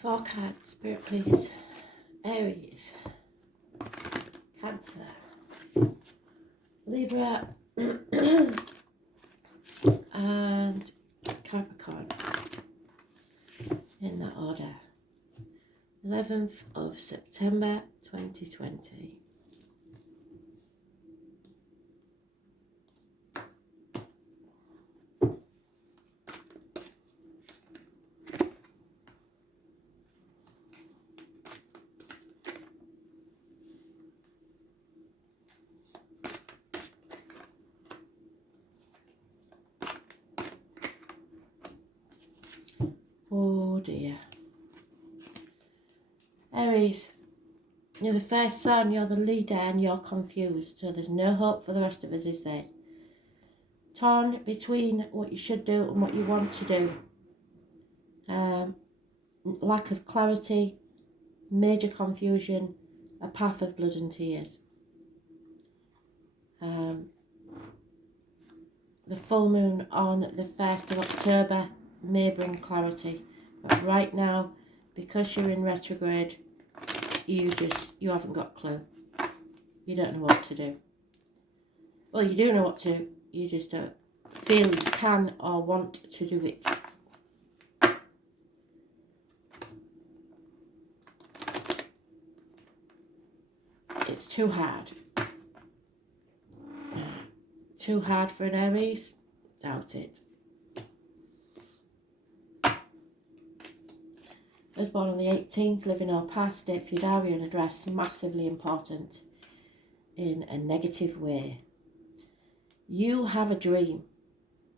Four cards, Spirit please. Aries, Cancer, Libra, and Capricorn, in that order. 11th of September 2020. Oh dear. Aries, you're the first son, you're the leader, and you're confused, so there's no hope for the rest of us, is there? Torn between what you should do and what you want to do. Lack of clarity, major confusion, a path of blood and tears. The full moon on the 1st of October may bring clarity, but right now, because you're in retrograde, you haven't got a clue. You don't know what to do. Well, you do know what to do, you just don't feel you can or want to do it. It's too hard. Too hard for an Aries? Doubt it. I was born on the 18th, living or past, date, feud, area and address, massively important in a negative way. You have a dream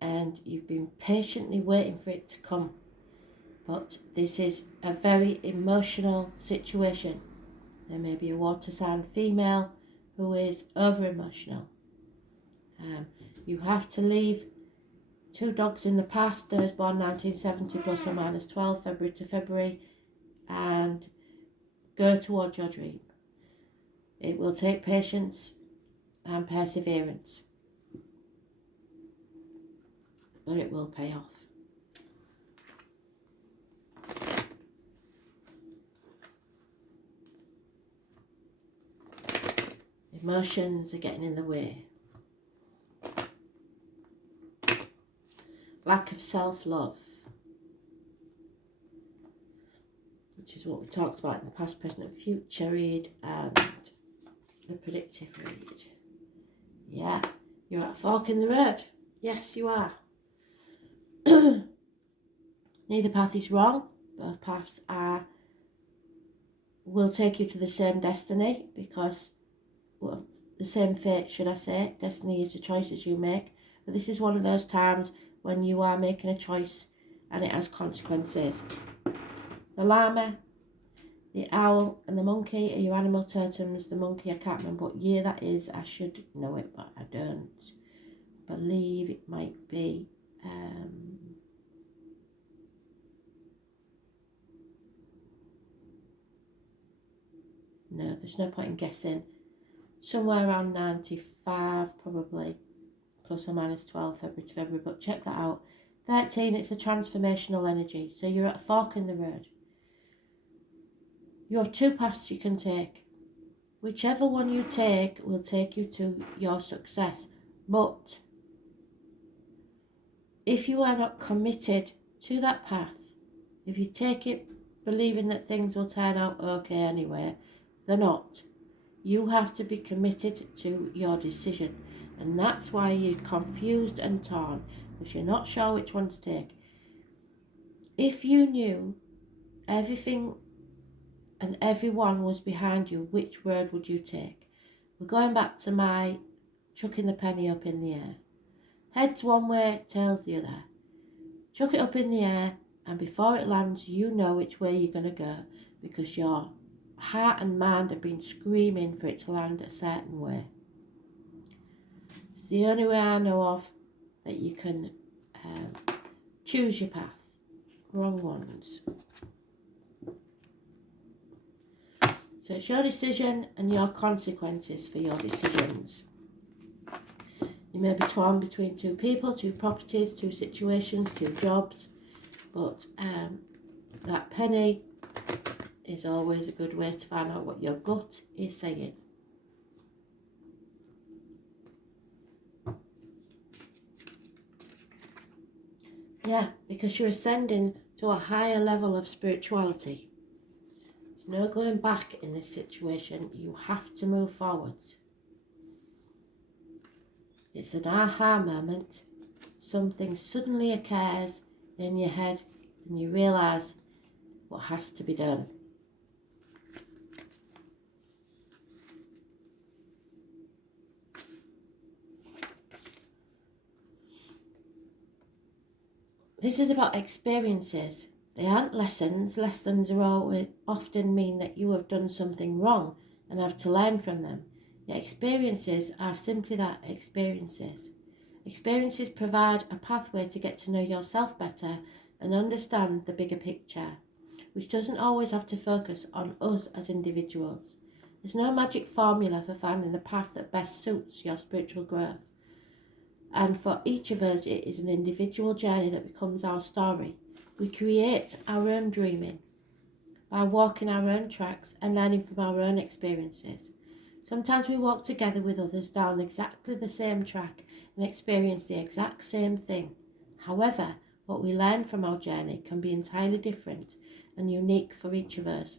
and you've been patiently waiting for it to come, but this is a very emotional situation. There may be a water sign female who is over emotional. You have to leave 2 dogs in the past, those born 1970 plus or minus 12, February to February, and go towards your dream. It will take patience and perseverance, but it will pay off. Emotions are getting in the way. Lack of self-love, which is what we talked about in the past, present and future read and the predictive read. Yeah, you're at a fork in the road. Yes, you are. Neither path is wrong. Both paths will take you to the same destiny because, well, the same fate, should I say. Destiny is the choices you make. But this is one of those times when you are making a choice and it has consequences. The llama, the owl and the monkey are your animal totems. The monkey, I can't remember what year that is. I should know it, but I don't believe it might be no, there's no point in guessing. Somewhere around 95 probably, plus or minus 12, February to February, but check that out. 13, it's a transformational energy, so you're at a fork in the road. You have 2 paths you can take. Whichever one you take will take you to your success, but if you are not committed to that path, if you take it believing that things will turn out okay anyway, they're not. You have to be committed to your decision. And that's why you're confused and torn, because you're not sure which one to take. If you knew everything and everyone was behind you, which road would you take? We're going back to my chucking the penny up in the air. Heads one way, tails the other. Chuck it up in the air, and before it lands, you know which way you're going to go, because your heart and mind have been screaming for it to land a certain way. It's the only way I know of that you can choose your path. Wrong ones. So it's your decision and your consequences for your decisions. You may be torn between 2 people, 2 properties, 2 situations, 2 jobs, but that penny is always a good way to find out what your gut is saying. Yeah, because you're ascending to a higher level of spirituality. There's no going back in this situation. You have to move forwards. It's an aha moment. Something suddenly occurs in your head and you realise what has to be done. This is about experiences. They aren't lessons. Lessons are often mean that you have done something wrong and have to learn from them. Your experiences are simply that, experiences. Experiences provide a pathway to get to know yourself better and understand the bigger picture, which doesn't always have to focus on us as individuals. There's no magic formula for finding the path that best suits your spiritual growth. And for each of us, it is an individual journey that becomes our story. We create our own dreaming by walking our own tracks and learning from our own experiences. Sometimes we walk together with others down exactly the same track and experience the exact same thing. However, what we learn from our journey can be entirely different and unique for each of us.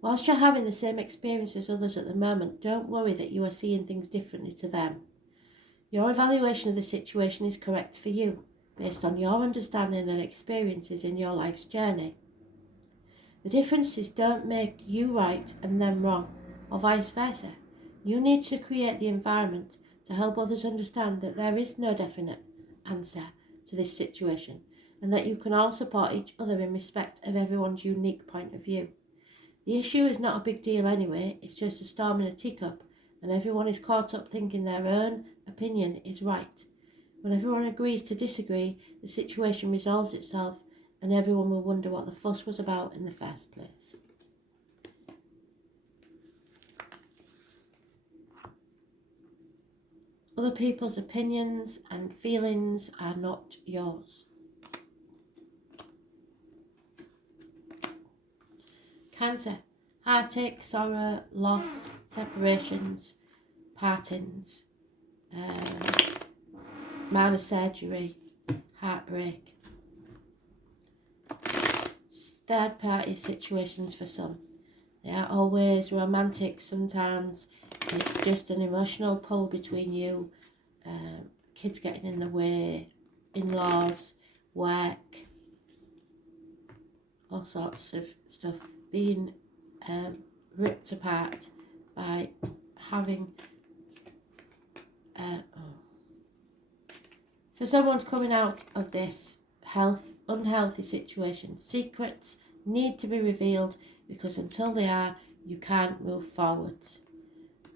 Whilst you're having the same experience as others at the moment, don't worry that you are seeing things differently to them. Your evaluation of the situation is correct for you, based on your understanding and experiences in your life's journey. The differences don't make you right and them wrong, or vice versa. You need to create the environment to help others understand that there is no definite answer to this situation, and that you can all support each other in respect of everyone's unique point of view. The issue is not a big deal anyway, it's just a storm in a teacup, and everyone is caught up thinking their own opinion is right. When everyone agrees to disagree, the situation resolves itself and everyone will wonder what the fuss was about in the first place. Other people's opinions and feelings are not yours. Cancer, heartache, sorrow, loss, separations, partings, minor surgery, heartbreak. Third party situations for some. They are always romantic. Sometimes it's just an emotional pull between you, kids getting in the way, in-laws, work, all sorts of stuff being ripped apart by having So someone's coming out of this unhealthy situation. Secrets need to be revealed because until they are, you can't move forwards.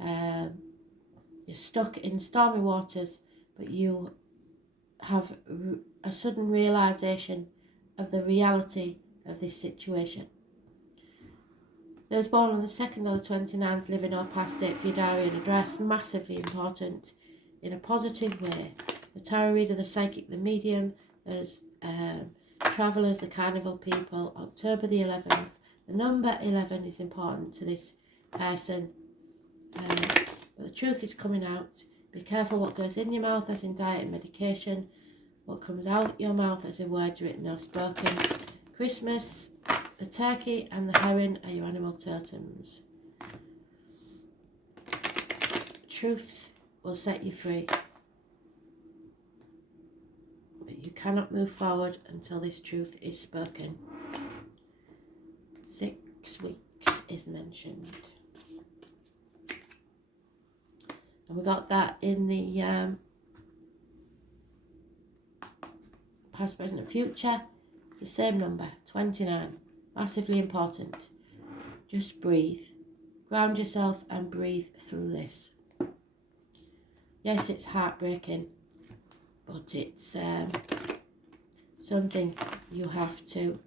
You're stuck in stormy waters, but you have a sudden realisation of the reality of this situation. Those born on the 2nd or the 29th, living or past date for your diary and address, massively important in a positive way. The tarot reader, the psychic, the medium, there's travellers, the carnival people, October the 11th. The number 11 is important to this person. But the truth is coming out. Be careful what goes in your mouth as in diet and medication. What comes out your mouth as in words written or spoken. Christmas, the turkey and the heron are your animal totems. Truth will set you free. But you cannot move forward until this truth is spoken. 6 weeks is mentioned. And we got that in the past, present and future. It's the same number, 29. Massively important. Just breathe. Ground yourself and breathe through this. Yes, it's heartbreaking, but it's something you have to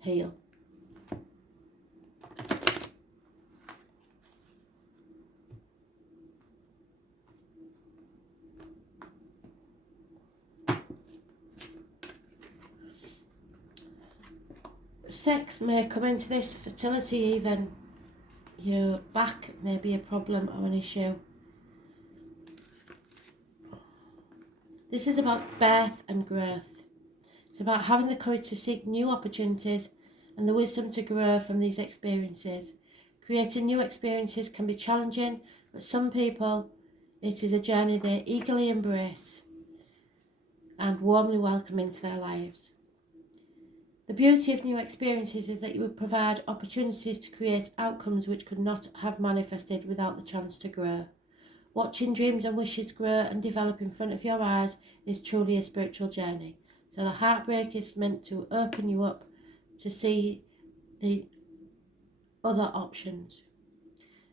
heal. sex may come into this, fertility even. Your back may be a problem or an issue. This is about birth and growth. It's about having the courage to seek new opportunities and the wisdom to grow from these experiences. Creating new experiences can be challenging, but some people, it is a journey they eagerly embrace and warmly welcome into their lives. The beauty of new experiences is that you will provide opportunities to create outcomes which could not have manifested without the chance to grow. Watching dreams and wishes grow and develop in front of your eyes is truly a spiritual journey. So the heartbreak is meant to open you up to see the other options.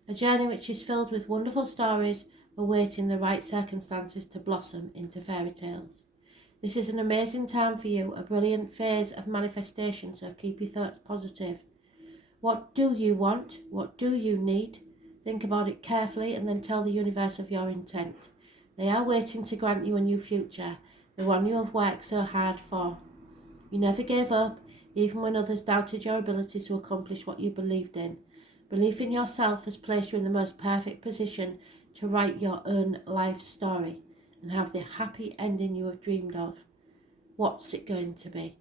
A journey which is filled with wonderful stories awaiting the right circumstances to blossom into fairy tales. This is an amazing time for you, a brilliant phase of manifestation, so keep your thoughts positive. What do you want? What do you need? Think about it carefully and then tell the universe of your intent. They are waiting to grant you a new future, the one you have worked so hard for. You never gave up, even when others doubted your ability to accomplish what you believed in. Belief in yourself has placed you in the most perfect position to write your own life story and have the happy ending you have dreamed of. What's it going to be?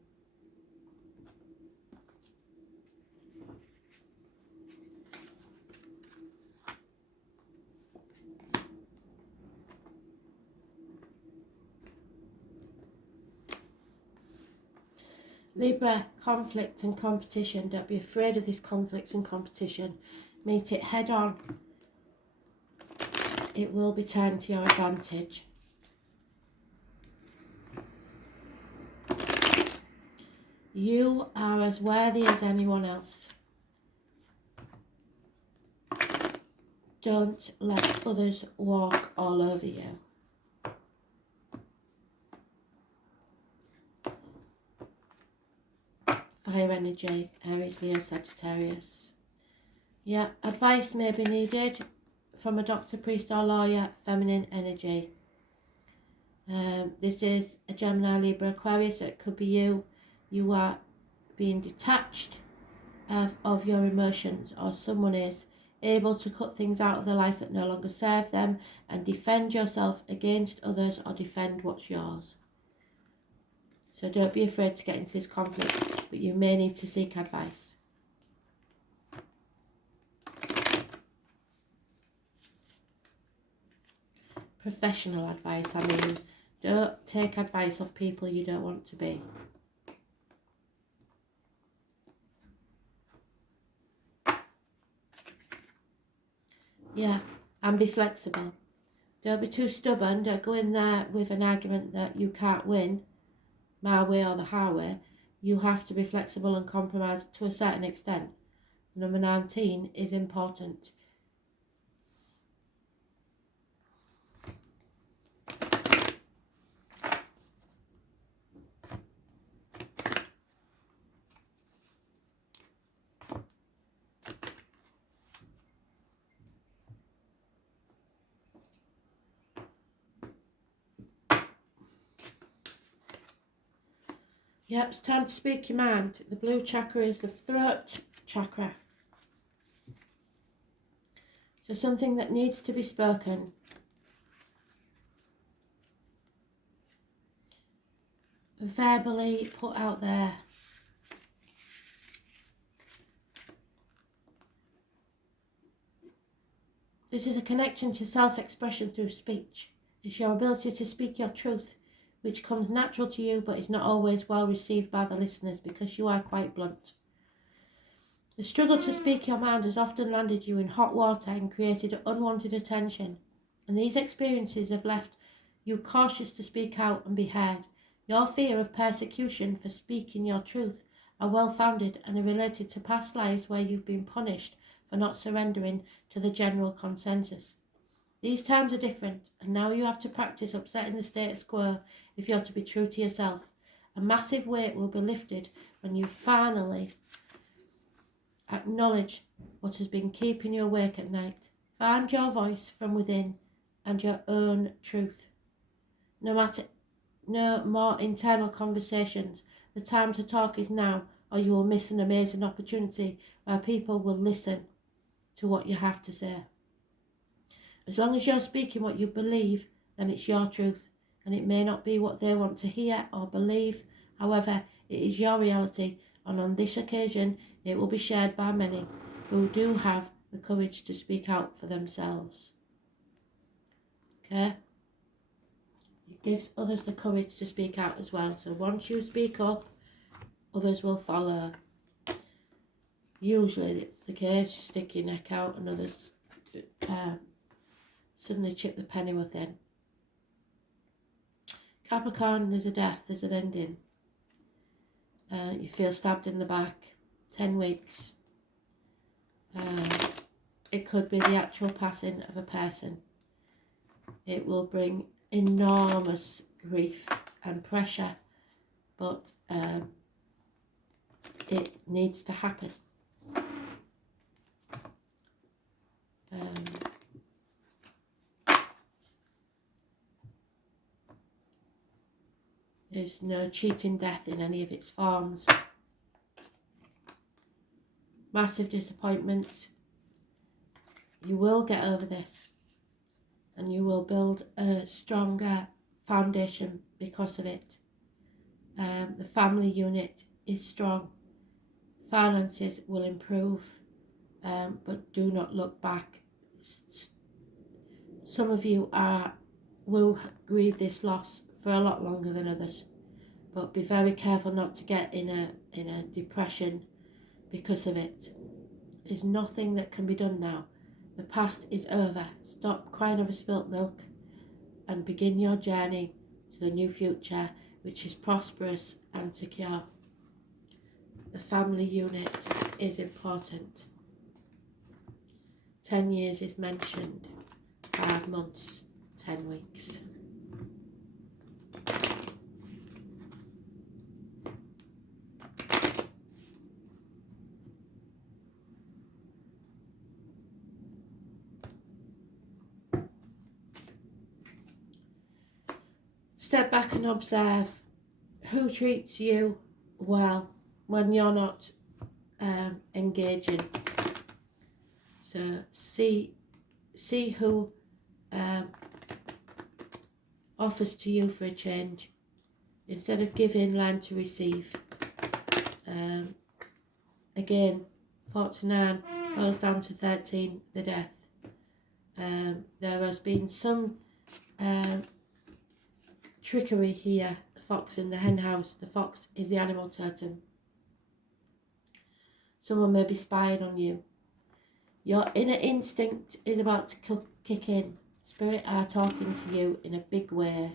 Libra, conflict and competition. Don't be afraid of this conflict and competition. Meet it head on. It will be turned to your advantage. You are as worthy as anyone else. Don't let others walk all over you. Fire energy, Aries, Leo, Sagittarius. Yeah, advice may be needed from a doctor, priest or lawyer, feminine energy. This is a Gemini, Libra, Aquarius, so it could be you. You are being detached of your emotions, or someone is able to cut things out of their life that no longer serve them and defend yourself against others or defend what's yours. So don't be afraid to get into this conflict, but you may need to seek advice. Professional advice, I mean, don't take advice off people you don't want to be. Yeah, and be flexible. Don't be too stubborn. Don't go in there with an argument that you can't win, my way or the highway. You have to be flexible and compromise to a certain extent. Number 19 is important. Yep, it's time to speak your mind. The blue chakra is the throat chakra. So something that needs to be spoken. Verbally put out there. This is a connection to self-expression through speech. It's your ability to speak your truth, which comes natural to you but is not always well received by the listeners because you are quite blunt. The struggle to speak your mind has often landed you in hot water and created unwanted attention, and these experiences have left you cautious to speak out and be heard. Your fear of persecution for speaking your truth are well-founded and are related to past lives where you've been punished for not surrendering to the general consensus. These times are different, and now you have to practice upsetting the status quo if you're to be true to yourself. A massive weight will be lifted when you finally acknowledge what has been keeping you awake at night. Find your voice from within and your own truth. No more internal conversations. The time to talk is now. or you will miss an amazing opportunity where people will listen to what you have to say. As long as you're speaking what you believe, then it's your truth, and it may not be what they want to hear or believe. However, it is your reality, and on this occasion, it will be shared by many who do have the courage to speak out for themselves. Okay? It gives others the courage to speak out as well. So once you speak up, others will follow. Usually it's the case, you stick your neck out and others suddenly chip the penny within. Capricorn, there's a death, there's an ending. You feel stabbed in the back, 10 weeks. It could be the actual passing of a person. It will bring enormous grief and pressure, but it needs to happen. There's no cheating death in any of its forms. Massive disappointment. You will get over this, and you will build a stronger foundation because of it. The family unit is strong. Finances will improve, but do not look back. Some of you will grieve this loss for a lot longer than others, but be very careful not to get in a depression because of it. There's nothing that can be done now. The past is over. Stop crying over spilt milk and begin your journey to the new future, which is prosperous and secure. The family unit is important. 10 years is mentioned. 5 months, 10 weeks. Step back and observe who treats you well when you're not engaging. So see who offers to you for a change. Instead of giving, learn to receive. Again, 49 goes down to 13, the death. There has been some trickery here. The fox in the hen house. The fox is the animal totem. Someone may be spying on you. Your inner instinct is about to kick in. Spirit are talking to you in a big way.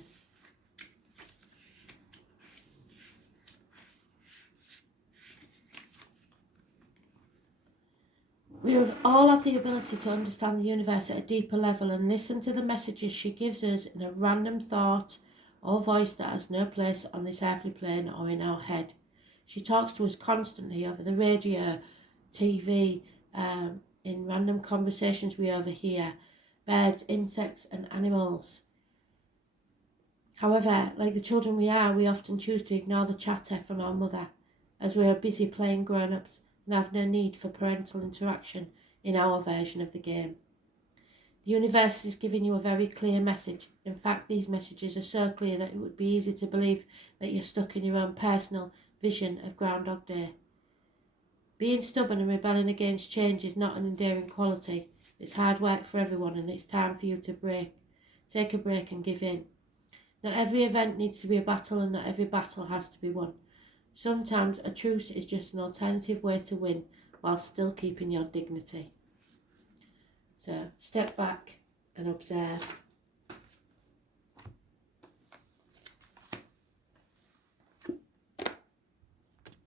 We all have the ability to understand the universe at a deeper level and listen to the messages she gives us in a random thought or voice that has no place on this earthly plane or in our head. She talks to us constantly over the radio, TV, in random conversations we overhear, birds, insects and animals. However, like the children we are, we often choose to ignore the chatter from our mother as we are busy playing grown-ups and have no need for parental interaction in our version of the game. The universe is giving you a very clear message. In fact, these messages are so clear that it would be easy to believe that you're stuck in your own personal vision of Groundhog Day. Being stubborn and rebelling against change is not an endearing quality. It's hard work for everyone, and it's time for you to take a break and give in. Not every event needs to be a battle, and not every battle has to be won. Sometimes a truce is just an alternative way to win while still keeping your dignity. So step back and observe.